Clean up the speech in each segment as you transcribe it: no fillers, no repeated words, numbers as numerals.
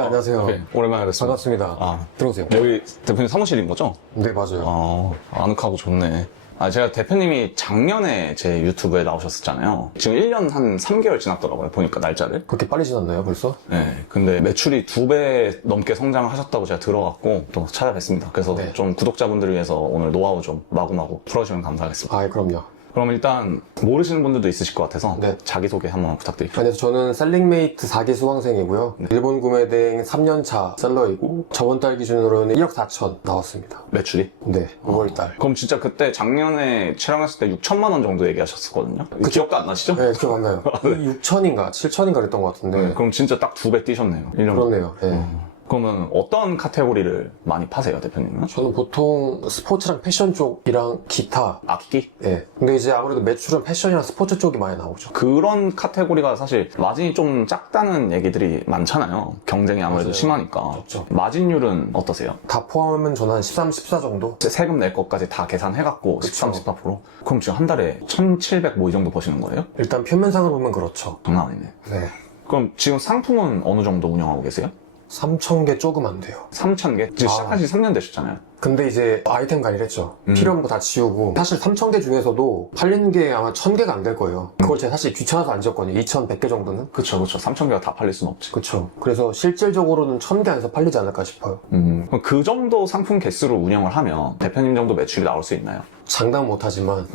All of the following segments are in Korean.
안녕하세요. 오케이, 오랜만에 뵙습니다. 반갑습니다. 들어오세요. 여기 대표님 사무실인 거죠? 네, 맞아요. 아늑하고 좋네. 제가 대표님이 작년에 제 유튜브에 나오셨었잖아요. 지금 1년 한 3개월 지났더라고요. 보니까 날짜를. 그렇게 빨리 지났나요, 벌써? 네. 근데 매출이 2배 넘게 성장을 하셨다고 제가 들어갔고 또 찾아뵙습니다. 그래서 네. 좀 구독자분들을 위해서 오늘 노하우 좀 마구마구 풀어주면 감사하겠습니다. 그럼요. 그럼 일단 모르시는 분들도 있으실 것 같아서 네. 자기소개 한번 부탁드릴게요. 그래서 저는 셀링메이트 4기 수강생이고요. 일본 구매대행 3년차 셀러이고 저번 달 기준으로는 1억 4천 나왔습니다. 매출이? 네, 5월달. 그럼 진짜 그때 작년에 촬영했을 때 6천만 원 정도 얘기하셨었거든요. 기억도 안 나시죠? 네, 기억 안 나요. 6천인가 7천인가 그랬던 것 같은데. 네, 그럼 진짜 딱 2배 뛰셨네요. 1년. 그렇네요. 네. 그러면 어떤 카테고리를 많이 파세요, 대표님은? 저는 보통 스포츠랑 패션 쪽이랑 기타. 악기? 네. 근데 이제 아무래도 매출은 패션이랑 스포츠 쪽이 많이 나오죠. 그런 카테고리가 사실 마진이 좀 작다는 얘기들이 많잖아요. 경쟁이 아무래도 맞아요. 심하니까. 그렇죠. 마진율은 어떠세요? 다 포함하면 저는 한 13, 14 정도? 세금 낼 것까지 다 계산해갖고 13, 14%? 그럼 지금 한 달에 1,700 뭐 이 정도 버시는 거예요? 일단 표면상으로 보면 그렇죠. 장난 아니네. 네. 그럼 지금 상품은 어느 정도 운영하고 계세요? 3,000개 조금 안 돼요. 3,000개? 지금 시작한 지 3년 되셨잖아요. 근데 이제 아이템 관리를 했죠. 필요 없는 거 다 지우고. 사실 3,000개 중에서도 팔리는 게 아마 1,000개가 안 될 거예요. 그걸 제가 사실 귀찮아서 안 지웠거든요. 2,100개 정도는. 그쵸. 3,000개가 다 팔릴 순 없지. 그쵸. 그래서 실질적으로는 1,000개 안에서 팔리지 않을까 싶어요. 그럼 그 정도 상품 개수로 운영을 하면 대표님 정도 매출이 나올 수 있나요? 장담 못하지만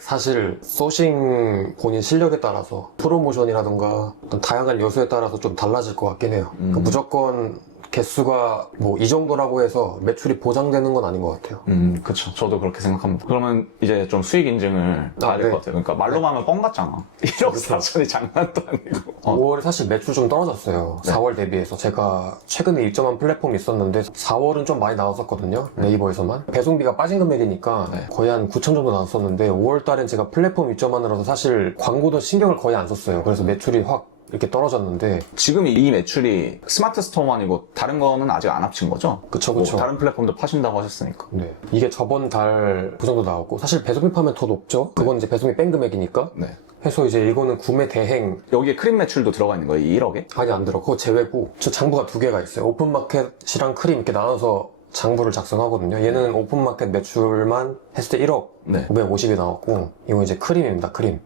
사실 소싱 본인 실력에 따라서 프로모션이라든가 어떤 다양한 요소에 따라서 좀 달라질 것 같긴 해요. 그러니까 무조건 개수가 뭐 이 정도라고 해서 매출이 보장되는 건 아닌 것 같아요. 그쵸. 저도 그렇게 생각합니다. 그러면 이제 좀 수익 인증을 봐야 될 네. 것 같아요. 그러니까 말로만 하면 뻥 같잖아. 1억 4천이 장난도 아니고. 5월에 사실 매출 좀 떨어졌어요. 네. 4월 대비해서. 제가 최근에 입점한 플랫폼이 있었는데 4월은 좀 많이 나왔었거든요. 네이버에서만. 배송비가 빠진 금액이니까 네. 거의 한 9천 정도 나왔었는데 5월 달엔 제가 플랫폼 입점하느라서 사실 광고도 신경을 거의 안 썼어요. 그래서 매출이 확 이렇게 떨어졌는데. 지금 이 매출이 스마트 스토어만이고 다른 거는 아직 안 합친 거죠? 그쵸. 뭐 다른 플랫폼도 파신다고 하셨으니까. 네. 이게 저번 달 그 정도 나왔고 사실 배송비 파면 더 높죠. 그건 이제 배송비 뺀 금액이니까. 네. 해서 이제 이거는 구매 대행. 여기에 크림 매출도 들어가 있는 거예요? 이 1억에? 아니 안 들어. 그거 제외고 저 장부가 2개가 있어요. 오픈마켓이랑 크림 이렇게 나눠서 장부를 작성하거든요. 얘는 오픈마켓 매출만 했을 때 1억 네. 550이 나왔고, 이거 이제 크림입니다. 크림.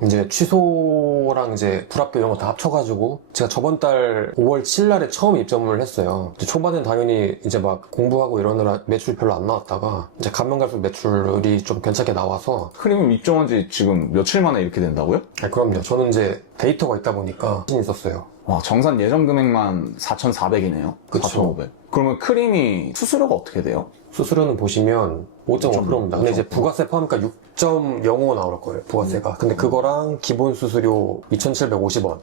이제 취소랑 이제 불합격 이런 거 다 합쳐가지고 제가 저번 달 5월 7일날에 처음 입점을 했어요. 이제 초반엔 당연히 이제 막 공부하고 이러느라 매출이 별로 안 나왔다가 이제 가면 갈수록 매출이 좀 괜찮게 나와서. 크림 입점한 지 지금 며칠 만에 이렇게 된다고요? 그럼요. 저는 이제 데이터가 있다 보니까 자신 있었어요. 와, 정산 예정 금액만 4,400이네요. 그쵸. 4,500. 그러면 크림이 수수료가 어떻게 돼요? 수수료는 보시면 5.5%입니다. 근데 이제 부가세 포함하니까 6.05 나올 거예요, 부가세가. 근데 그거랑 기본 수수료 2,750원.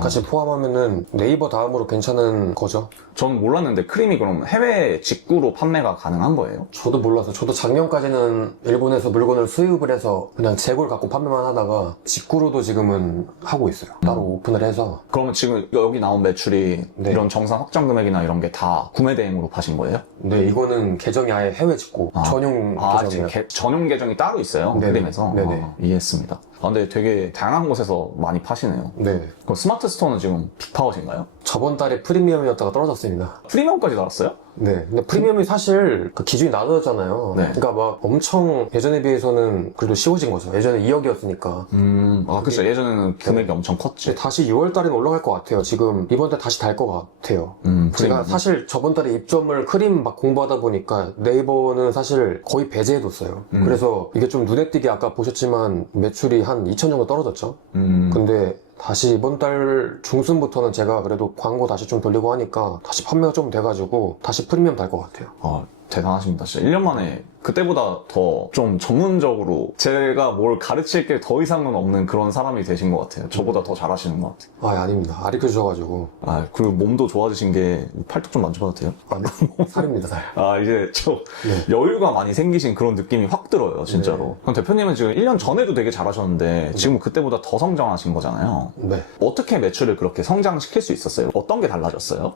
같이 포함하면은 네이버 다음으로 괜찮은 거죠. 저는 몰랐는데 크림이 그럼 해외 직구로 판매가 가능한 거예요? 저도 몰라서. 저도 작년까지는 일본에서 물건을 수입을 해서 그냥 재고를 갖고 판매만 하다가 직구로도 지금은 하고 있어요. 따로 오픈을 해서. 그러면 지금 여기 나온 매출이 네. 이런 정산 확정 금액이나 이런 게 다 구매 대행으로 파신 거예요? 네, 이거는 계정이 아예 해외 직구 전용 계정이에요. 전용 계정이 따로 있어요? 네네. 크림에서? 네네. 이해했습니다. 근데 되게 다양한 곳에서 많이 파시네요. 네. 그럼 스마트 스토어는 지금 빅파워신가요? 저번 달에 프리미엄이었다가 떨어졌습니다. 프리미엄까지 달았어요? 네. 근데 프리미엄이 사실 그 기준이 나눠졌잖아요. 네. 그러니까 막 엄청 예전에 비해서는 그래도 쉬워진 거죠. 예전에 2억이었으니까. 그쵸. 예전에는 금액이 엄청 컸지. 다시 6월 달에는 올라갈 것 같아요. 지금 이번 달 다시 달 것 같아요. 제가 사실 저번 달에 입점을 크림 막 공부하다 보니까 네이버는 사실 거의 배제해뒀어요. 그래서 이게 좀 눈에 띄게 아까 보셨지만 매출이 한 2천 정도 떨어졌죠. 근데 다시 이번 달 중순부터는 제가 그래도 광고 다시 좀 돌리고 하니까 다시 판매가 좀 돼가지고 다시 프리미엄 달 것 같아요. 대단하십니다. 진짜 1년 만에 그때보다 더 좀 전문적으로 제가 뭘 가르칠 게 더 이상은 없는 그런 사람이 되신 것 같아요. 저보다 더 잘하시는 것 같아요. 아닙니다. 가르쳐 주셔가지고. 그리고 몸도 좋아지신 게 팔뚝 좀 만져봐도 돼요? 살입니다, 살. 이제 네. 여유가 많이 생기신 그런 느낌이 확 들어요, 진짜로. 네. 그럼 대표님은 지금 1년 전에도 되게 잘하셨는데 지금 그때보다 더 성장하신 거잖아요. 네. 어떻게 매출을 그렇게 성장시킬 수 있었어요? 어떤 게 달라졌어요?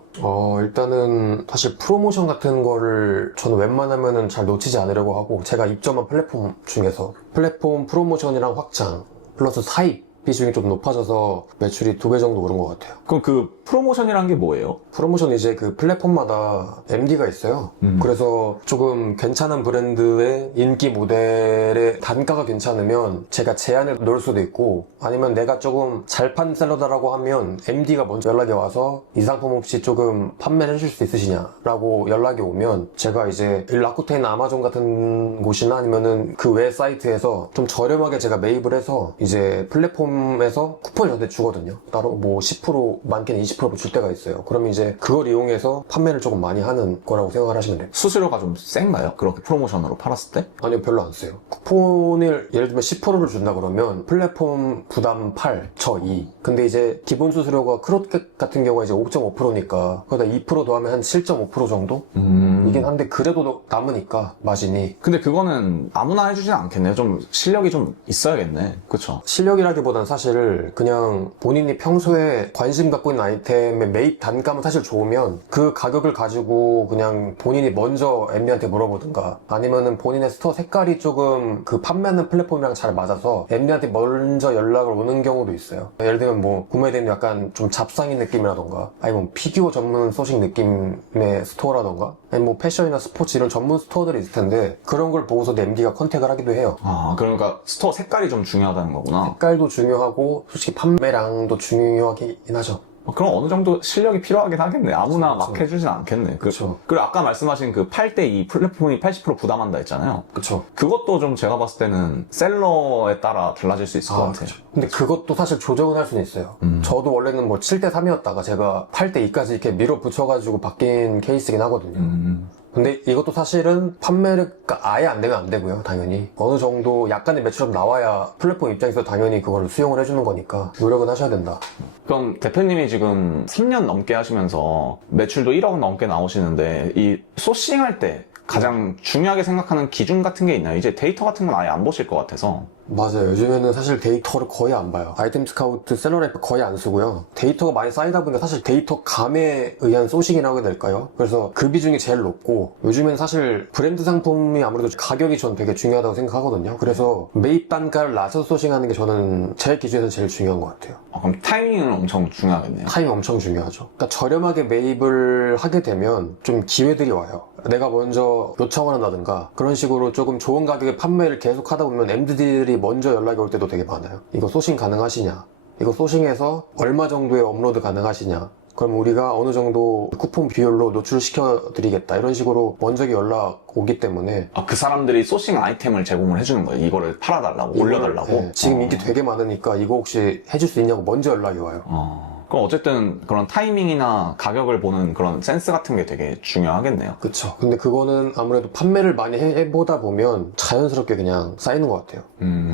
일단은 사실 프로모션 같은 거를 저는 웬만하면은 잘 놓치지 않으려고 하고, 제가 입점한 플랫폼 중에서 플랫폼 프로모션이랑 확장 플러스 사입 비중이 좀 높아져서 매출이 2배 정도 오른 것 같아요. 그럼 그 프로모션이란 게 뭐예요? 프로모션 이제 그 플랫폼마다 MD가 있어요. 그래서 조금 괜찮은 브랜드의 인기 모델의 단가가 괜찮으면 제가 제안을 넣을 수도 있고, 아니면 내가 조금 잘 판 셀러다라고 하면 MD가 먼저 연락이 와서 이 상품 혹시 조금 판매를 해줄 수 있으시냐라고 연락이 오면 제가 이제 라쿠텐이나 아마존 같은 곳이나 아니면은 그 외 사이트에서 좀 저렴하게 제가 매입을 해서 이제 플랫폼에서 쿠폰을 저한테 주거든요. 따로 뭐 10% 많게는 20% 줄 때가 있어요. 그러면 이제 그걸 이용해서 판매를 조금 많이 하는 거라고 생각을 하시면 돼요. 수수료가 좀 센가요? 그렇게 프로모션으로 팔았을 때? 아니요, 별로 안 써요. 쿠폰을 예를 들면 10%를 준다 그러면 플랫폼 부담 8, 저 2. 근데 이제 기본 수수료가 크로켓 같은 경우가 이제 5.5%니까 거기다 2% 더하면 한 7.5% 정도? 이긴 한데 그래도 남으니까 마진이. 근데 그거는 아무나 해주진 않겠네요. 좀 실력이 좀 있어야겠네. 그쵸? 실력이라기보단 사실 그냥 본인이 평소에 관심 갖고 있는 아이템의 매입 단가만 사실 좋으면 그 가격을 가지고 그냥 본인이 먼저 MD한테 물어보든가, 아니면은 본인의 스토어 색깔이 조금 그 판매하는 플랫폼이랑 잘 맞아서 MD한테 먼저 연락을 오는 경우도 있어요. 예를 들면 뭐 구매되는 약간 좀 잡상인 느낌이라던가, 아니면 뭐 피규어 전문 소식 느낌의 스토어라던가, 아니면 뭐 패션이나 스포츠 이런 전문 스토어들이 있을 텐데 그런 걸 보고서 MD가 컨택을 하기도 해요. 아, 그러니까 스토어 색깔이 좀 중요하다는 거구나. 색깔도 중요하고 솔직히 판매량도 중요하긴 하죠. 그럼 어느 정도 실력이 필요하긴 하겠네. 아무나 그쵸. 막 해주진 않겠네. 그쵸. 그리고 아까 말씀하신 그 8대2 플랫폼이 80% 부담한다 했잖아요. 그쵸. 그것도 좀 제가 봤을 때는 셀러에 따라 달라질 수 있을 것 같아요. 그쵸. 근데 그것도 사실 조정은 할 수는 있어요. 저도 원래는 뭐 7대3이었다가 제가 8대2까지 이렇게 밀어붙여가지고 바뀐 케이스긴 하거든요. 근데 이것도 사실은 판매가 아예 안 되면 안 되고요, 당연히. 어느 정도 약간의 매출업 나와야 플랫폼 입장에서 당연히 그걸 수용을 해주는 거니까 노력은 하셔야 된다. 그럼 대표님이 지금 3년 넘게 하시면서 매출도 1억 넘게 나오시는데 이 소싱할 때 가장 중요하게 생각하는 기준 같은 게 있나요? 이제 데이터 같은 건 아예 안 보실 것 같아서. 맞아요. 요즘에는 사실 데이터를 거의 안 봐요. 아이템 스카우트, 셀러라이프 거의 안 쓰고요. 데이터가 많이 쌓이다 보니까 사실 데이터 감에 의한 소싱이라고 해야 될까요? 그래서 그 비중이 제일 높고, 요즘엔 사실 브랜드 상품이 아무래도 가격이 전 되게 중요하다고 생각하거든요. 그래서 매입 단가를 낮춰서 소싱하는 게 저는 제 기준에서 제일 중요한 것 같아요. 그럼 타이밍은 엄청 중요하겠네요. 타이밍 엄청 중요하죠. 그러니까 저렴하게 매입을 하게 되면 좀 기회들이 와요. 내가 먼저 요청을 한다든가 그런 식으로 조금 좋은 가격에 판매를 계속 하다 보면 MD들이 먼저 연락이 올 때도 되게 많아요. 이거 소싱 가능하시냐? 이거 소싱해서 얼마 정도의 업로드 가능하시냐? 그럼 우리가 어느 정도 쿠폰 비율로 노출시켜 드리겠다, 이런 식으로 먼저 연락 오기 때문에. 그 사람들이 소싱 아이템을 제공을 해주는 거예요. 이거를 팔아달라고, 올려달라고. 네, 지금 인기 되게 많으니까 이거 혹시 해줄 수 있냐고 먼저 연락이 와요. 그럼 어쨌든 그런 타이밍이나 가격을 보는 그런 센스 같은 게 되게 중요하겠네요. 그쵸. 근데 그거는 아무래도 판매를 많이 해보다 보면 자연스럽게 그냥 쌓이는 것 같아요.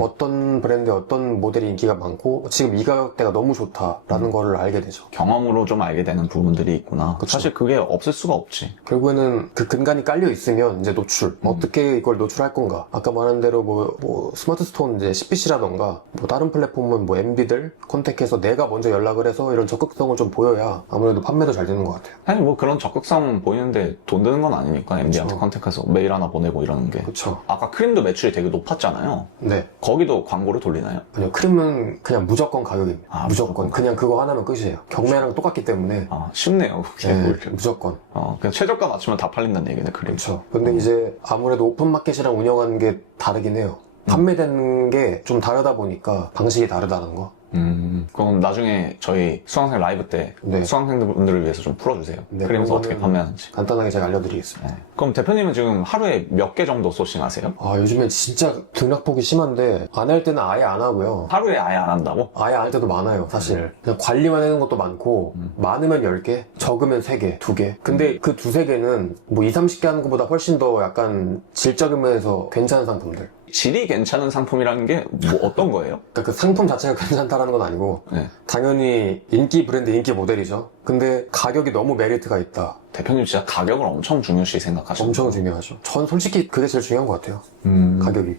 어떤 브랜드에 어떤 모델이 인기가 많고 지금 이 가격대가 너무 좋다라는 거를 알게 되죠. 경험으로 좀 알게 되는 부분들이 있구나. 그쵸. 사실 그게 없을 수가 없지. 결국에는 그 근간이 깔려 있으면 이제 노출, 어떻게 이걸 노출할 건가. 아까 말한 대로 뭐 스마트 스토어 이제 CPC라던가 뭐 다른 플랫폼은 뭐 MB들 컨택해서 내가 먼저 연락을 해서 이런 적극성을 좀 보여야 아무래도 판매도 잘 되는 것 같아요. 아니 뭐 그런 적극성은 보이는데 돈 드는 건 아니니까 MD한테 그쵸. 컨택해서 메일 하나 보내고 이러는 게. 그쵸. 아까 크림도 매출이 되게 높았잖아요. 네. 거기도 광고를 돌리나요? 아니요, 크림은 그냥 무조건 가격입니다. 무조건. 무조건. 그냥 그거 하나면 끝이에요. 경매랑 똑같기 때문에. 쉽네요. 그게 네, 오히려. 무조건. 그냥 최저가 맞추면 다 팔린다는 얘기네, 크림. 그렇죠. 근데 이제 아무래도 오픈마켓이랑 운영하는 게 다르긴 해요. 판매되는 게 좀 다르다 보니까 방식이 다르다는 거. 그럼 나중에 저희 수강생 라이브 때 네. 수강생분들을 위해서 좀 풀어주세요. 네, 크림에서 그런 어떻게 거는 판매하는지. 간단하게 제가 알려드리겠습니다. 네. 그럼 대표님은 지금 하루에 몇 개 정도 소싱하세요? 요즘에 진짜 등락폭이 심한데 안 할 때는 아예 안 하고요. 하루에 아예 안 한다고? 아예 안 할 때도 많아요, 사실. 그냥 관리만 하는 것도 많고, 많으면 10개, 적으면 3개, 2개. 근데 그 2-3개는 뭐 20-30개 하는 것보다 훨씬 더 약간 질적인 면에서 괜찮은 상품들. 질이 괜찮은 상품이라는 게 뭐 어떤 거예요? 그러니까 그 상품 자체가 괜찮다라는 건 아니고, 네. 당연히 인기 브랜드, 인기 모델이죠. 근데 가격이 너무 메리트가 있다. 대표님 진짜 가격을 엄청 중요시 생각하시는 엄청 중요하죠. 전 솔직히 그게 제일 중요한 것 같아요. 음. 가격이.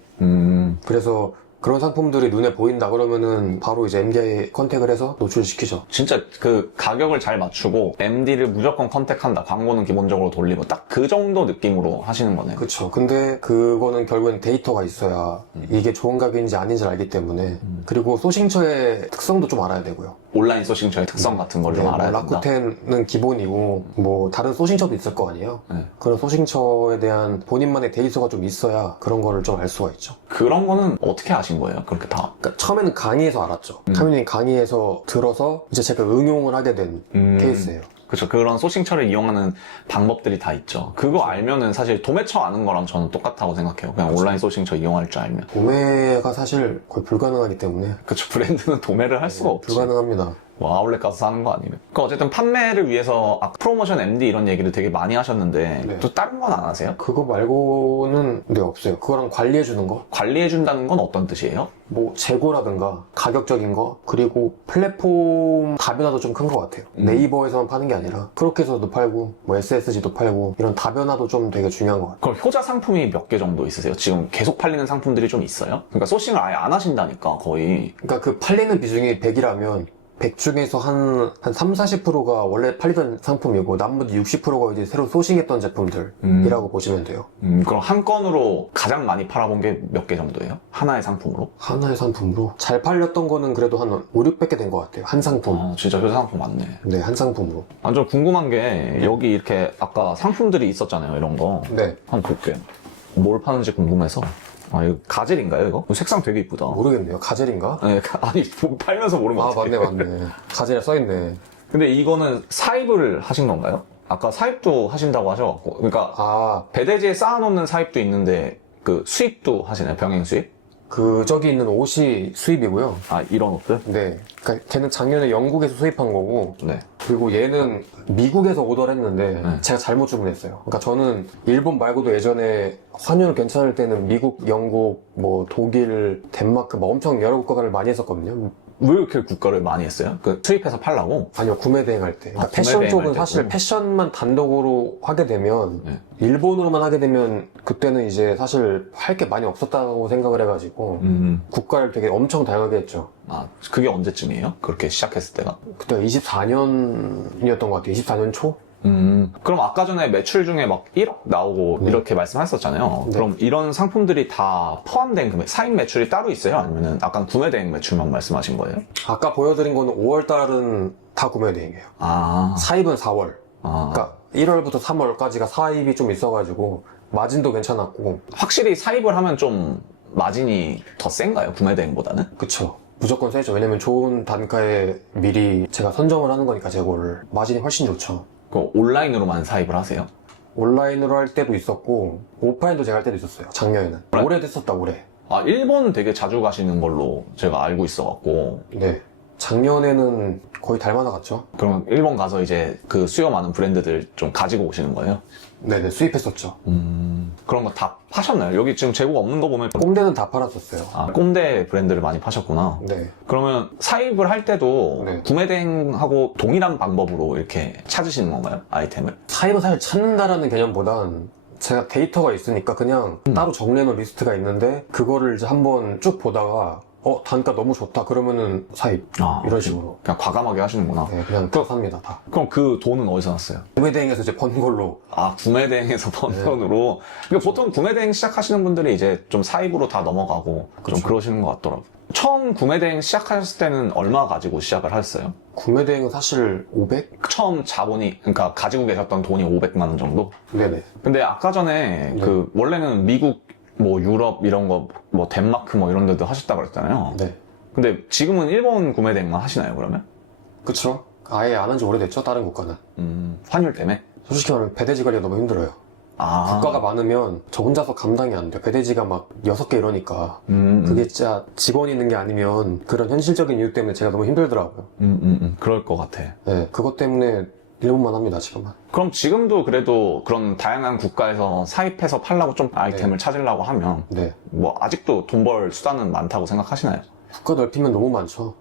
그래서 그런 상품들이 눈에 보인다 그러면은 바로 이제 MDI 컨택을 해서 노출시키죠. 진짜 그 가격을 잘 맞추고 MD를 무조건 컨택한다. 광고는 기본적으로 돌리고 딱 그 정도 느낌으로 하시는 거네요. 그렇죠. 근데 그거는 결국엔 데이터가 있어야 이게 좋은 가격인지 아닌지를 알기 때문에 그리고 소싱처의 특성도 좀 알아야 되고요. 온라인 소싱처의 특성 같은 걸 좀 네, 알아야 된다. 라쿠텐은 기본이고 뭐 다른 소싱처도 있을 거 아니에요. 네. 그런 소싱처에 대한 본인만의 데이터가 좀 있어야 그런 거를 좀 알 수가 있죠. 그런 거는 어떻게 아신 거예요? 그렇게 다. 그러니까 처음에는 강의에서 알았죠. 카미님 강의에서 들어서 이제 제가 응용을 하게 된 케이스예요. 그렇죠. 그런 소싱처를 이용하는 방법들이 다 있죠. 그거 알면은 사실 도매처 아는 거랑 저는 똑같다고 생각해요. 그냥 온라인 소싱처 이용할 줄 알면. 도매가 사실 거의 불가능하기 때문에 그렇죠. 브랜드는 도매를 할 수가 없지. 불가능합니다. 뭐 아울렛 가서 사는 거 아니면. 그러니까 어쨌든 판매를 위해서 프로모션 MD 이런 얘기를 되게 많이 하셨는데 네. 또 다른 건 안 하세요? 그거 말고는 네 없어요. 그거랑 관리해주는 거, 관리해준다는 건 어떤 뜻이에요? 뭐 재고라든가 가격적인 거, 그리고 플랫폼 다변화도 좀 큰 것 같아요. 네이버에서만 파는 게 아니라 크로켓에서도 팔고 뭐 SSG도 팔고 이런 다변화도 좀 되게 중요한 것 같아요. 그럼 효자 상품이 몇 개 정도 있으세요? 지금 계속 팔리는 상품들이 좀 있어요? 그러니까 소싱을 아예 안 하신다니까 거의. 그러니까 그 팔리는 비중이 100이라면 100 중에서 한 3, 40%가 원래 팔리던 상품이고 나머지 60%가 이제 새로 소싱했던 제품들이라고 보시면 돼요. 그럼 한 건으로 가장 많이 팔아본 게 몇 개 정도예요? 하나의 상품으로? 하나의 상품으로 잘 팔렸던 거는 그래도 한 5, 600개 된 것 같아요. 한 상품. 아, 진짜 효자 상품 많네. 네, 한 상품으로. 아, 좀 궁금한 게 여기 이렇게 아까 상품들이 있었잖아요, 이런 거. 네. 한번 볼게요. 뭘 파는지 궁금해서. 아, 이거 가젤인가요, 이거? 색상 되게 이쁘다. 모르겠네요. 가젤인가? 네, 아니, 팔면서 모르면 아, 어떡해. 맞네. 가젤 써있네. 근데 이거는 사입을 하신 건가요? 아까 사입도 하신다고 하셔갖고. 그러니까 아, 배대지에 쌓아놓는 사입도 있는데 그 수입도 하시나요? 병행 수입? 저기 있는 옷이 수입이고요. 아, 이런 옷들? 네. 그러니까 걔는 작년에 영국에서 수입한 거고, 네. 그리고 얘는 미국에서 오더를 했는데 네. 제가 잘못 주문했어요. 그러니까 저는 일본 말고도 예전에 환율 괜찮을 때는 미국, 영국, 뭐 독일, 덴마크 뭐 엄청 여러 국가를 많이 했었거든요. 왜 이렇게 국가를 많이 했어요? 그 수입해서 팔라고? 아니요, 구매 대행할 때. 그러니까 아, 구매 패션 대행할 쪽은 때고. 사실 패션만 단독으로 하게 되면, 네. 일본으로만 하게 되면, 그때는 이제 사실 할 게 많이 없었다고 생각을 해가지고, 국가를 되게 엄청 다양하게 했죠. 아, 그게 언제쯤이에요? 그렇게 시작했을 때가? 그때가 24년이었던 것 같아요. 24년 초? 그럼 아까 전에 매출 중에 막 1억 나오고 네. 이렇게 말씀하셨잖아요. 네. 그럼 이런 상품들이 다 포함된 금액, 사입 매출이 따로 있어요? 아니면 아까 구매 대행 매출만 말씀하신 거예요? 아까 보여드린 거는 5월달은 다 구매 대행이에요. 아, 사입은 4월. 아. 그러니까 1월부터 3월까지가 사입이 좀 있어가지고, 마진도 괜찮았고, 확실히 사입을 하면 좀 마진이 더 센가요? 구매 대행보다는? 그쵸. 무조건 세죠. 왜냐면 좋은 단가에 미리 제가 선점을 하는 거니까 재고를. 마진이 훨씬 좋죠. 그 온라인으로만 사입을 하세요? 온라인으로 할 때도 있었고 오프라인도 제가 할 때도 있었어요. 작년에는. 오래됐었다 올해. 아, 일본 되게 자주 가시는 걸로 제가 알고 있어갖고. 네. 작년에는 거의 달마다 갔죠. 그러면 일본 가서 이제 그 수요 많은 브랜드들 좀 가지고 오시는 거예요? 네네, 수입했었죠. 그런 거 다 파셨나요? 여기 지금 재고 없는 거 보면 꼼대는 다 팔았었어요. 아, 꼼대 브랜드를 많이 파셨구나. 네. 그러면 사입을 할 때도 네. 구매 대행하고 동일한 방법으로 이렇게 찾으시는 건가요? 아이템을? 사입을 사실 찾는다라는 개념보단 제가 데이터가 있으니까 그냥 따로 정리해놓은 리스트가 있는데 그거를 이제 한번 쭉 보다가 단가 너무 좋다 그러면은 사입 아, 이런 식으로. 그냥 과감하게 하시는구나. 네, 그냥 다 삽니다 다. 그럼 그 돈은 어디서 났어요? 구매 대행에서 이제 번 걸로. 아, 구매 대행에서 번 네. 돈으로. 그러니까 보통 구매 대행 시작하시는 분들이 이제 좀 사입으로 다 넘어가고 좀 그쵸. 그러시는 것 같더라고요. 처음 구매 대행 시작하셨을 때는 얼마 가지고 시작을 하셨어요? 구매 대행은 사실 500? 처음 자본이, 그러니까 가지고 계셨던 돈이 500만 원 정도? 네네. 근데 아까 전에 네. 그 원래는 미국 뭐 유럽 이런 거 뭐 덴마크 뭐 이런 데도 하셨다고 그랬잖아요. 네. 근데 지금은 일본 구매 대행만 하시나요, 그러면? 그쵸. 아예 안 한 지 오래됐죠, 다른 국가는. 환율 때문에? 솔직히 말하면 배대지 관리가 너무 힘들어요. 아. 국가가 많으면 저 혼자서 감당이 안 돼요. 배대지가 막 6개 이러니까. 그게 진짜 직원이 있는 게 아니면 그런 현실적인 이유 때문에 제가 너무 힘들더라고요. 그럴 것 같아. 네, 그것 때문에 일본만 합니다, 지금은. 그럼 지금도 그래도 그런 다양한 국가에서 사입해서 팔라고 좀 아이템을 찾으려고 하면 네. 뭐 아직도 돈 벌 수단은 많다고 생각하시나요? 국가 넓히면 너무 많죠.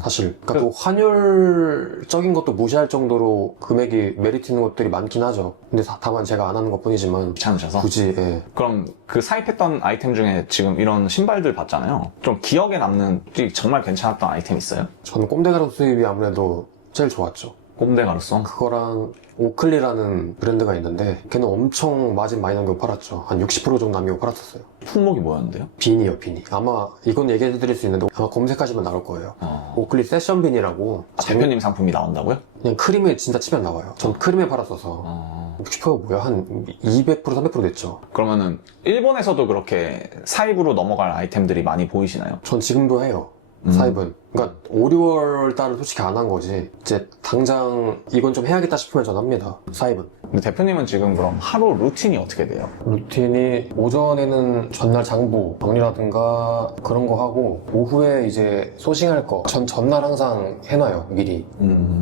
사실. 그러니까 또 환율적인 것도 무시할 정도로 금액이 메리트 있는 것들이 많긴 하죠. 근데 다만 제가 안 하는 것 뿐이지만. 귀찮으셔서? 굳이, 예. 그럼 그 사입했던 아이템 중에 지금 이런 신발들 봤잖아요. 좀 기억에 남는 정말 괜찮았던 아이템 있어요? 저는 꼼데가로 수입이 아무래도 제일 좋았죠. 꼼데가루송? 그거랑 오클리라는 브랜드가 있는데 걔는 엄청 마진 많이 남기고 팔았죠. 한 60% 정도 남기고 팔았었어요. 품목이 뭐였는데요? 비니요, 비니. 아마 이건 얘기해드릴 수 있는데 아마 검색하시면 나올 거예요. 오클리 세션 비니라고. 대표님 상품이 나온다고요? 그냥 크림에 진짜 치면 나와요. 전 크림에 팔았어서 60%가 뭐야? 한 200%, 300% 됐죠. 그러면은 일본에서도 그렇게 사입으로 넘어갈 아이템들이 많이 보이시나요? 전 지금도 해요. 사입은. 그러니까 5, 6월 달은 솔직히 안 한 거지. 이제 당장 이건 좀 해야겠다 싶으면 전 합니다. 사입은. 근데 대표님은 지금 그럼 하루 루틴이 어떻게 돼요? 루틴이 오전에는 전날 장부 정리라든가 그런 거 하고 오후에 이제 소싱할 거 전 전날 항상 해놔요 미리.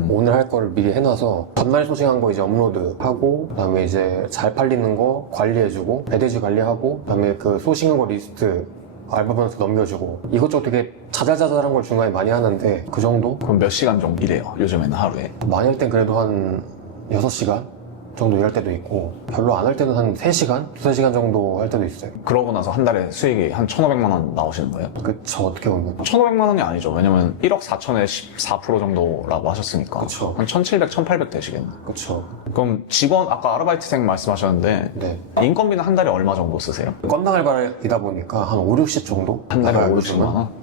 오늘 할 거를 미리 해놔서 전날 소싱한 거 이제 업로드하고 그다음에 이제 잘 팔리는 거 관리해주고 배대지 관리하고 그다음에 그 소싱한 거 리스트 알바몬에서 넘겨주고 이것저것 되게 자잘자잘한 걸 중간에 많이 하는데 그 정도? 그럼 몇 시간 정도 일해요? 요즘에는 하루에? 많이 할 땐 그래도 한 6시간 정도 일할 때도 있고 별로 안 할 때는 한 3시간? 2-3시간 정도 할 때도 있어요. 그러고 나서 한 달에 수익이 한 1,500만 원 나오시는 거예요? 그쵸, 어떻게 보면. 1,500만 원이 아니죠. 왜냐면 1억 4천에 14% 정도라고 하셨으니까. 그쵸. 한 1,700, 1,800 되시겠네. 그쵸. 그럼 직원, 아까 아르바이트생 말씀하셨는데 네. 인건비는 한 달에 얼마 정도 쓰세요? 건당 알바이다 보니까 한 5, 60 정도? 한 달에 알고 5, 60만 있으면. 원?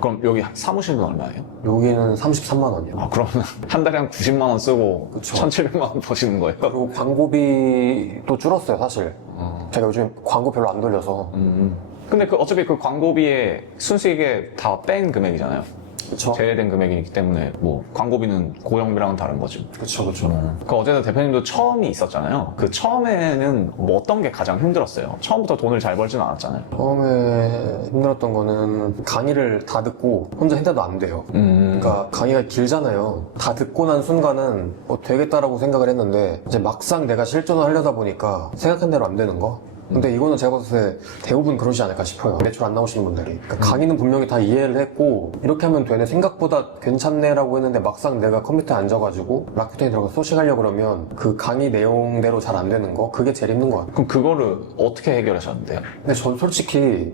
그럼 여기 사무실은 얼마예요? 여기는 33만 원이요. 그러면 한 달에 한 90만 원 쓰고 그쵸. 1,700만 원 버시는 거예요? 그리고 광고비도 줄었어요, 사실. 제가 요즘 광고 별로 안 돌려서. 근데 어차피 그 광고비에 순수익에 다 뺀 금액이잖아요. 그쵸. 제외된 금액이기 때문에 뭐 광고비는 고정비랑은 다른 거지. 그쵸, 그쵸. 그 어제는 대표님도 처음이 있었잖아요. 그 처음에는 뭐 어떤 게 가장 힘들었어요? 처음부터 돈을 잘 벌지는 않았잖아요. 처음에 힘들었던 거는 강의를 다 듣고 혼자 했다도 안 돼요. 그러니까 강의가 길잖아요. 다 듣고 난 순간은 되겠다라고 생각을 했는데 이제 막상 내가 실전을 하려다 보니까 생각한 대로 안 되는 거? 근데 이거는 제가 봤을 때 대부분 그러지 않을까 싶어요. 매출 안 나오시는 분들이. 그러니까 강의는 분명히 다 이해를 했고 이렇게 하면 되네, 생각보다 괜찮네라고 했는데 막상 내가 컴퓨터에 앉아가지고 라쿠텐에 들어가서 소싱하려고 그러면 그 강의 내용대로 잘 안 되는 거, 그게 제일 힘든 것 같아요. 그럼 그거를 어떻게 해결하셨는데요? 근데 전 솔직히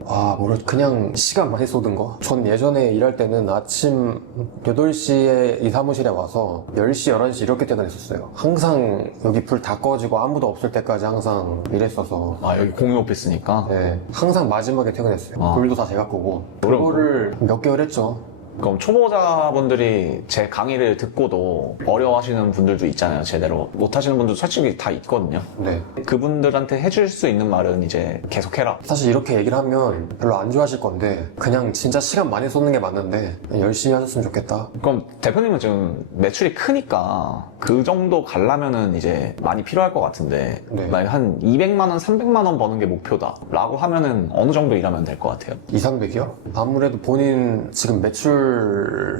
그냥 시간 많이 쏟은 거? 전 예전에 일할 때는 아침 8시에 이 사무실에 와서 10시, 11시 이렇게 퇴근했었어요. 항상 여기 불 다 꺼지고 아무도 없을 때까지 항상 일했어서 여기 공유 오피스니까? 네, 항상 마지막에 퇴근했어요. 불도 다 제가 끄고. 그럼 그거를 몇 개월 했죠. 그럼 초보자분들이 제 강의를 듣고도 어려워하시는 분들도 있잖아요. 제대로 못하시는 분들도 솔직히 다 있거든요. 네. 그분들한테 해줄 수 있는 말은 이제 계속해라. 사실 이렇게 얘기를 하면 별로 안 좋아하실 건데 그냥 진짜 시간 많이 쏟는 게 맞는데 그냥 열심히 하셨으면 좋겠다. 그럼 대표님은 지금 매출이 크니까 그 정도 가려면은 이제 많이 필요할 것 같은데 네. 만약 한 200만 원, 300만 원 버는 게 목표다 라고 하면은 어느 정도 일하면 될 것 같아요? 200~300이요? 아무래도 본인 지금 매출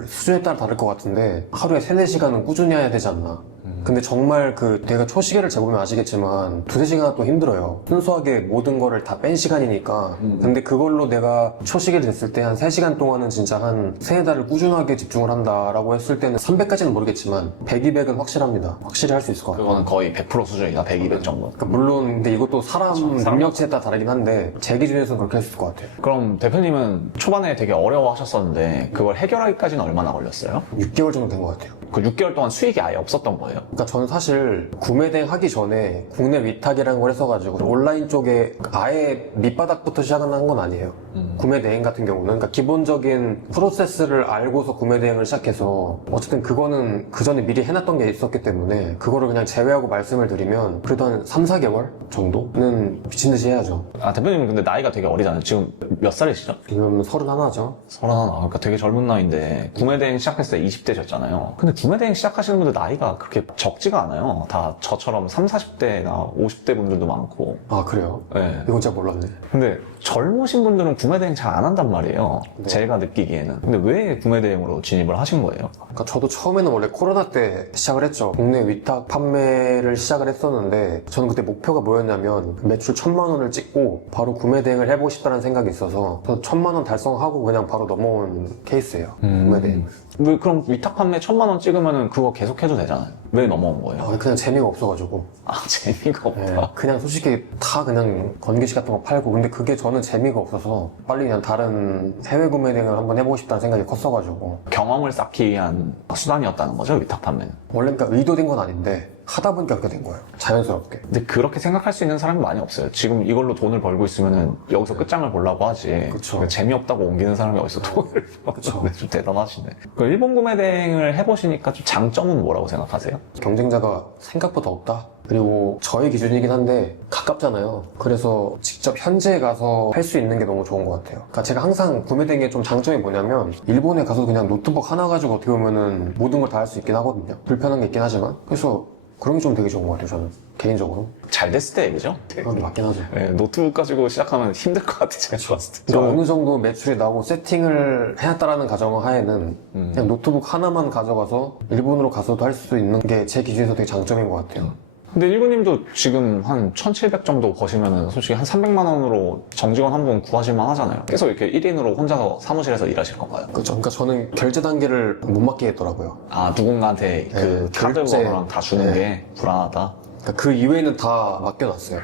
수준에 따라 다를 것 같은데 하루에 3-4시간은 꾸준히 해야 되지 않나. 근데 정말 내가 초시계를 재보면 아시겠지만 2-3시간 또 힘들어요. 순수하게 모든 거를 다 뺀 시간이니까. 근데 그걸로 내가 초시계를 쟀을 때 한 3시간 동안은 진짜 한 3-4달을 꾸준하게 집중을 한다라고 했을 때는 300까지는 모르겠지만 100, 200은 확실합니다. 확실히 할 수 있을 것 같아요. 그거는 거의 100% 수준이다. 100, 200 정도. 그러니까 물론 근데 이것도 사람 능력치에 따라 다르긴 한데 제 기준에서는 그렇게 할 수 있을 것 같아요. 그럼 대표님은 초반에 되게 어려워하셨었는데 그걸 해결하기까지는 얼마나 걸렸어요? 6개월 정도 된 것 같아요. 그 6개월 동안 수익이 아예 없었던 거예요? 그러니까 저는 사실 구매 대행 하기 전에 국내 위탁이라는 걸 했어가지고 온라인 쪽에 아예 밑바닥부터 시작한 건 아니에요. 구매 대행 같은 경우는 그러니까 기본적인 프로세스를 알고서 구매 대행을 시작해서 어쨌든 그거는 그 전에 미리 해놨던 게 있었기 때문에 그거를 그냥 제외하고 말씀을 드리면 그래도 한 3-4개월 정도는 미친듯이 해야죠. 대표님은 근데 나이가 되게 어리잖아요. 지금 몇 살이시죠? 지금 31죠. 31. 그러니까 되게 젊은 나이인데 구매 대행 시작했을 때 20대셨잖아요. 근데 근데 구매 대행 시작하시는 분들 나이가 그렇게 적지가 않아요. 다 저처럼 30, 40대나 50대 분들도 많고. 아, 그래요? 네. 이건 진짜 몰랐네. 근데 젊으신 분들은 구매 대행 잘 안 한단 말이에요. 네. 제가 느끼기에는. 근데 왜 구매 대행으로 진입을 하신 거예요? 그러니까 저도 처음에는 원래 코로나 때 시작을 했죠. 국내 위탁 판매를 시작을 했었는데 저는 그때 목표가 뭐였냐면 매출 1,000만 원을 찍고 바로 구매 대행을 해보고 싶다는 생각이 있어서 1,000만 원 달성하고 그냥 바로 넘어온 케이스예요. 구매 대행. 왜 그럼 위탁 판매 1,000만 원 찍으면 그거 계속 해도 되잖아요. 왜 넘어온 거예요? 아, 그냥 재미가 없어가지고. 아, 재미가 없다. 네, 그냥 솔직히 다 그냥 건기시 같은 거 팔고 근데 그게 저는 재미가 없어서 빨리 그냥 다른 해외 구매 대행을 한번 해보고 싶다는 생각이 컸어가지고 경험을 쌓기 위한 수단이었다는 거죠, 위탁 판매는. 원래 그러니까 의도된 건 아닌데 하다 보니까 그렇게 된 거예요. 자연스럽게. 근데 그렇게 생각할 수 있는 사람이 많이 없어요. 지금 이걸로 돈을 벌고 있으면은 여기서 끝장을 보려고 하지. 그쵸. 재미없다고 옮기는 사람이 어디서 돈을 그쵸. 벌어. 좀 대단하시네. 그 일본 구매 대행을 해보시니까 좀 장점은 뭐라고 생각하세요? 경쟁자가 생각보다 없다. 그리고 저의 기준이긴 한데 가깝잖아요. 그래서 직접 현지에 가서 할 수 있는 게 너무 좋은 것 같아요. 그러니까 제가 항상 구매 대행의 좀 장점이 뭐냐면 일본에 가서 그냥 노트북 하나 가지고 어떻게 보면은 모든 걸 다 할 수 있긴 하거든요. 불편한 게 있긴 하지만 그래서 그런 게 좀 되게 좋은 것 같아요. 저는 개인적으로. 잘 됐을 때 얘기죠? 그건 맞긴 하죠. 네, 노트북 가지고 시작하면 힘들 것 같아요. 제가 좋았을 때. 그러니까 어느 정도 매출이 나오고 세팅을 해놨다라는 가정 하에는 그냥 노트북 하나만 가져가서 일본으로 가서도 할 수 있는 게 제 기준에서 되게 장점인 것 같아요. 근데 일구님도 지금 한 1,700 정도 버시면은 솔직히 한 300만 원으로 정직원 한 분 구하실만 하잖아요. 계속 이렇게 1인으로 혼자서 사무실에서 일하실 건가요? 그렇죠. 그러니까 저는 결제 단계를 못 맡기겠더라고요. 아, 누군가한테 그 네, 카드 결제. 번호랑 다 주는 네. 게 불안하다? 그러니까 그 이외에는 다 맡겨놨어요.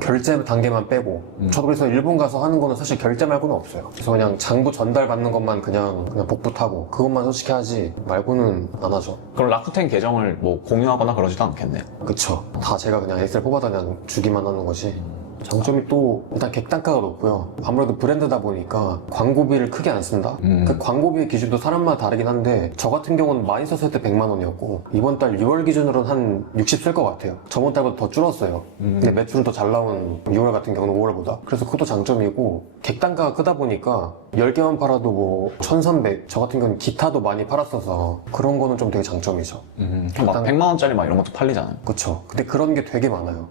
결제 단계만 빼고. 저도 그래서 일본 가서 하는 거는 사실 결제 말고는 없어요. 그래서 그냥 장부 전달 받는 것만 그냥 복부 타고 그것만 솔직히 하지 말고는 안 하죠. 그럼 라쿠텐 계정을 뭐 공유하거나 그러지도 않겠네요. 그쵸. 다 제가 그냥 엑셀 뽑아다 그냥 주기만 하는 거지. 장점이 또 일단 객단가가 높고요. 아무래도 브랜드다 보니까 광고비를 크게 안 쓴다? 그 광고비의 기준도 사람마다 다르긴 한데 저 같은 경우는 많이 썼을 때 100만 원이었고 이번 달 6월 기준으로는 한 60 쓸 것 같아요. 저번 달보다 더 줄었어요. 근데 매출은 더 잘 나온 6월 같은 경우는 5월보다. 그래서 그것도 장점이고 객단가가 크다 보니까 10개만 팔아도 뭐 1300, 저 같은 경우는 기타도 많이 팔았어서 그런 거는 좀 되게 장점이죠. 막 100만 원짜리 막 이런 것도 팔리잖아요. 그쵸. 근데 그런 게 되게 많아요.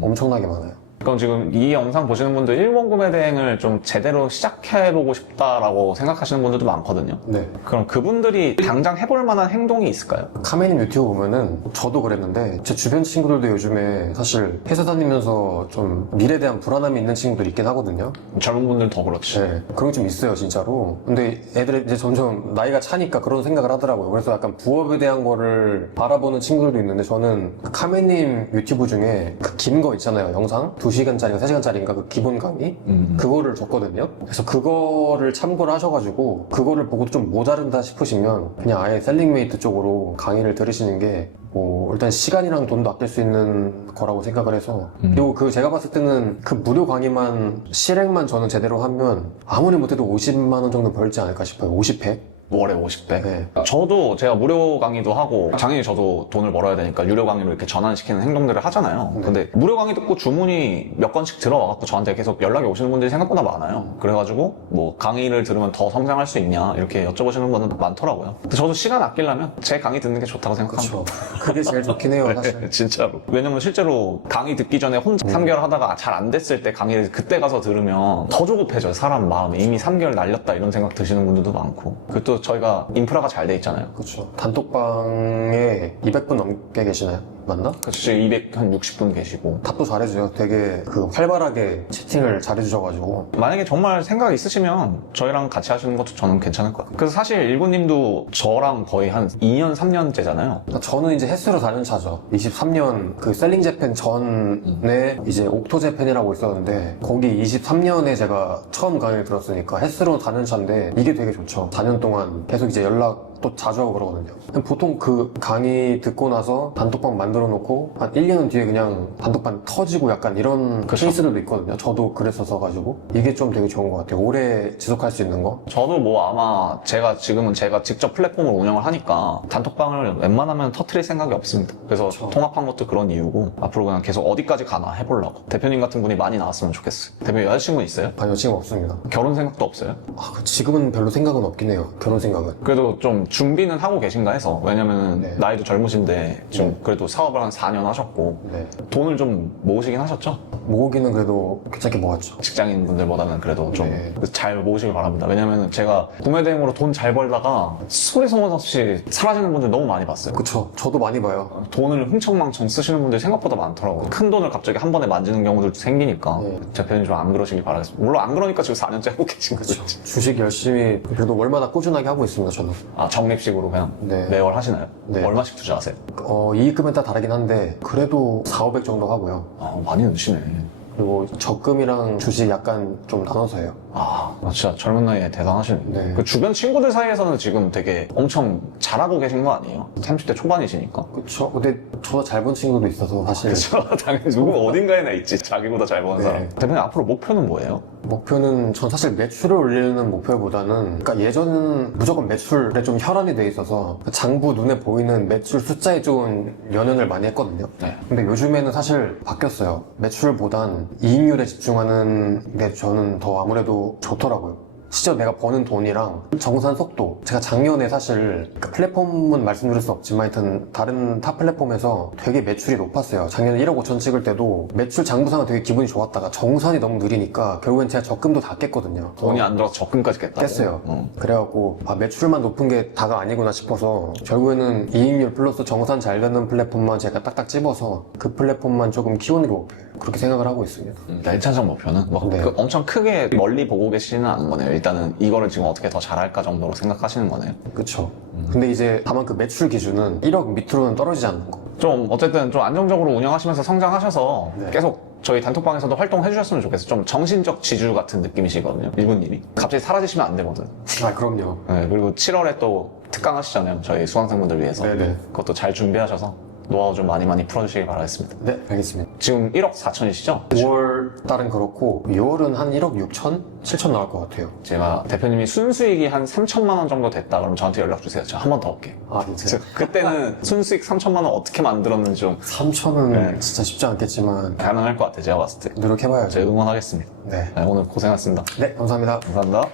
엄청나게 많아요. 그럼 지금 이 영상 보시는 분들 일본 구매 대행을 좀 제대로 시작해보고 싶다라고 생각하시는 분들도 많거든요. 네. 그럼 그분들이 당장 해볼 만한 행동이 있을까요? 카메님 유튜브 보면은 저도 그랬는데 제 주변 친구들도 요즘에 사실 회사 다니면서 좀 미래에 대한 불안함이 있는 친구들이 있긴 하거든요. 젊은 분들 더 그렇지. 네, 그런 게 좀 있어요 진짜로. 근데 애들이 이제 점점 나이가 차니까 그런 생각을 하더라고요. 그래서 약간 부업에 대한 거를 바라보는 친구들도 있는데 저는 그 카메님 유튜브 중에 그 긴 거 있잖아요. 영상 2시간짜리가 3시간짜리인가 그 기본 강의 그거를 줬거든요. 그래서 그거를 참고를 하셔가지고 그거를 보고 좀 모자른다 싶으시면 그냥 아예 셀링메이트 쪽으로 강의를 들으시는 게 뭐 일단 시간이랑 돈도 아낄 수 있는 거라고 생각을 해서 그리고 그 제가 봤을 때는 그 무료 강의만 실행만 저는 제대로 하면 아무리 못해도 50만 원 정도 벌지 않을까 싶어요. 50회? 월에 50배. 네. 저도 제가 무료 강의도 하고 당연히 저도 돈을 벌어야 되니까 유료 강의로 이렇게 전환시키는 행동들을 하잖아요. 네. 근데 무료 강의 듣고 주문이 몇 건씩 들어와갖고 저한테 계속 연락이 오시는 분들이 생각보다 많아요. 그래가지고 뭐 강의를 들으면 더 성장할 수 있냐 이렇게 여쭤보시는 분들 많더라고요. 근데 저도 시간 아끼려면 제 강의 듣는 게 좋다고 생각합니다. 그렇죠. 그게 제일 좋긴 해요 사실. 진짜로. 왜냐면 실제로 강의 듣기 전에 혼자 3개월 하다가 잘 안 됐을 때 강의를 그때 가서 들으면 더 조급해져요. 사람 마음이. 이미 3개월 날렸다 이런 생각 드시는 분들도 많고. 그리고 또 저희가 인프라가 잘 돼 있잖아요. 그렇죠. 단톡방에 200분 넘게 계시나요? 맞나? 그렇죠. 260분 계시고. 답도 잘해줘요. 되게 그 활발하게 채팅을 잘해주셔가지고. 만약에 정말 생각 있으시면 저희랑 같이 하시는 것도 저는 괜찮을 것 같아요. 그래서 사실 일구님도 저랑 거의 한 2년, 3년째잖아요. 저는 이제 횟수로 4년 차죠. 23년 그 셀링 재팬 전에 이제 옥토 재팬이라고 있었는데 거기 23년에 제가 처음 강의를 들었으니까 횟수로 4년 차인데 이게 되게 좋죠. 4년 동안 계속 이제 연락 또 자주 하고 그러거든요. 보통 그 강의 듣고 나서 단톡방 만들어 놓고 한 1년 뒤에 그냥 단톡방 터지고 약간 이런 그쵸. 케이스들도 있거든요. 저도 그랬어서 가지고 이게 좀 되게 좋은 것 같아요. 오래 지속할 수 있는 거. 저도 뭐 아마 제가 지금은 제가 직접 플랫폼을 운영을 하니까 단톡방을 웬만하면 터트릴 생각이 없습니다. 그래서 그쵸. 통합한 것도 그런 이유고 앞으로 그냥 계속 어디까지 가나 해보려고. 대표님 같은 분이 많이 나왔으면 좋겠어요. 대표님 여자친구 있어요? 아니요, 지금 없습니다. 결혼 생각도 없어요? 지금은 별로 생각은 없긴 해요. 결혼 생각은. 그래도 좀 준비는 하고 계신가 해서. 왜냐면 네. 나이도 젊으신데 지금 네. 그래도 사업을 한 4년 하셨고 네. 돈을 좀 모으시긴 하셨죠? 모으기는 그래도 괜찮게 모았죠. 직장인분들보다는 그래도 좀 네. 잘 모으시길 바랍니다. 왜냐면 제가 구매 대행으로 돈 잘 벌다가 소리 소문 없이 사라지는 분들 너무 많이 봤어요. 그쵸. 저도 많이 봐요. 돈을 흥청망청 쓰시는 분들이 생각보다 많더라고요. 큰 돈을 갑자기 한 번에 만지는 경우들도 생기니까 네. 대표님 좀 안 그러시길 바라겠습니다. 물론 안 그러니까 지금 4년째 하고 계신 거죠. 주식 열심히 그래도 월마다 꾸준하게 하고 있습니다. 저는. 아, 적립식으로 그냥 네. 매월 하시나요? 네. 얼마씩 투자하세요? 이익금에 따라 다르긴 한데 그래도 4,500 정도 하고요. 아, 많이 넣으시네. 그리고 적금이랑 주식 약간 좀 나눠서 해요. 아, 진짜 젊은 나이에 대단하시네. 네. 그 주변 친구들 사이에서는 지금 되게 엄청 잘하고 계신 거 아니에요? 30대 초반이시니까. 그쵸. 근데 저보다 잘 본 친구도 있어서 사실 그렇죠. 당연히 누구 어딘가에나 있지. 자기보다 잘 버는 네. 사람. 대표님 앞으로 목표는 뭐예요? 목표는 전 사실 매출을 올리는 목표보다는 그러니까 예전은 무조건 매출에 좀 혈안이 돼 있어서 장부 눈에 보이는 매출 숫자에 좀 연연을 많이 했거든요. 네. 근데 요즘에는 사실 바뀌었어요. 매출보단 이익률에 집중하는 게 저는 더 아무래도 좋더라고요. 실제로 내가 버는 돈이랑 정산 속도. 제가 작년에 사실 그러니까 플랫폼은 말씀드릴 수 없지만 하여튼 다른 타 플랫폼에서 되게 매출이 높았어요. 작년에 1억 5천 찍을 때도 매출 장부상은 되게 기분이 좋았다가 정산이 너무 느리니까 결국엔 제가 적금도 다 깼거든요. 돈이 안 들어서 적금까지 깼다고? 깼어요. 그래갖고 매출만 높은 게 다가 아니구나 싶어서 결국에는 이익률 플러스 정산 잘 되는 플랫폼만 제가 딱딱 집어서 그 플랫폼만 조금 키우는 게 목표예요. 그렇게 생각을 하고 있습니다. 1차적 목표는? 뭐 네. 그 엄청 크게 멀리 보고 계시지는 않은 거네요. 일단은 이거를 지금 어떻게 더 잘할까 정도로 생각하시는 거네요. 그쵸. 근데 이제 다만 그 매출 기준은 1억 밑으로는 떨어지지 않는 거. 좀 어쨌든 좀 안정적으로 운영하시면서 성장하셔서 네. 계속 저희 단톡방에서도 활동해 주셨으면 좋겠어요. 좀 정신적 지주 같은 느낌이시거든요. 일군님이. 갑자기 사라지시면 안 되거든. 아, 그럼요. 네, 그리고 7월에 또 특강 하시잖아요. 저희 수강생분들 위해서. 네네. 그것도 잘 준비하셔서 노하우 좀 많이 풀어주시길 바라겠습니다. 네, 알겠습니다. 지금 1억 4천이시죠? 5월 달은 그렇고 2월은 한 1억 6천? 7천 나올 것 같아요. 제가 대표님이 순수익이 한 3천만 원 정도 됐다 그러면 저한테 연락 주세요. 제가 한 번 더 올게요. 아, 진짜. 그때는 순수익 3천만 원 어떻게 만들었는지 좀 3천은 네. 진짜 쉽지 않겠지만 가능할 것 같아요. 제가 봤을 때. 노력해봐야죠. 제가 응원하겠습니다. 네. 네, 오늘 고생하셨습니다. 네, 감사합니다. 감사합니다.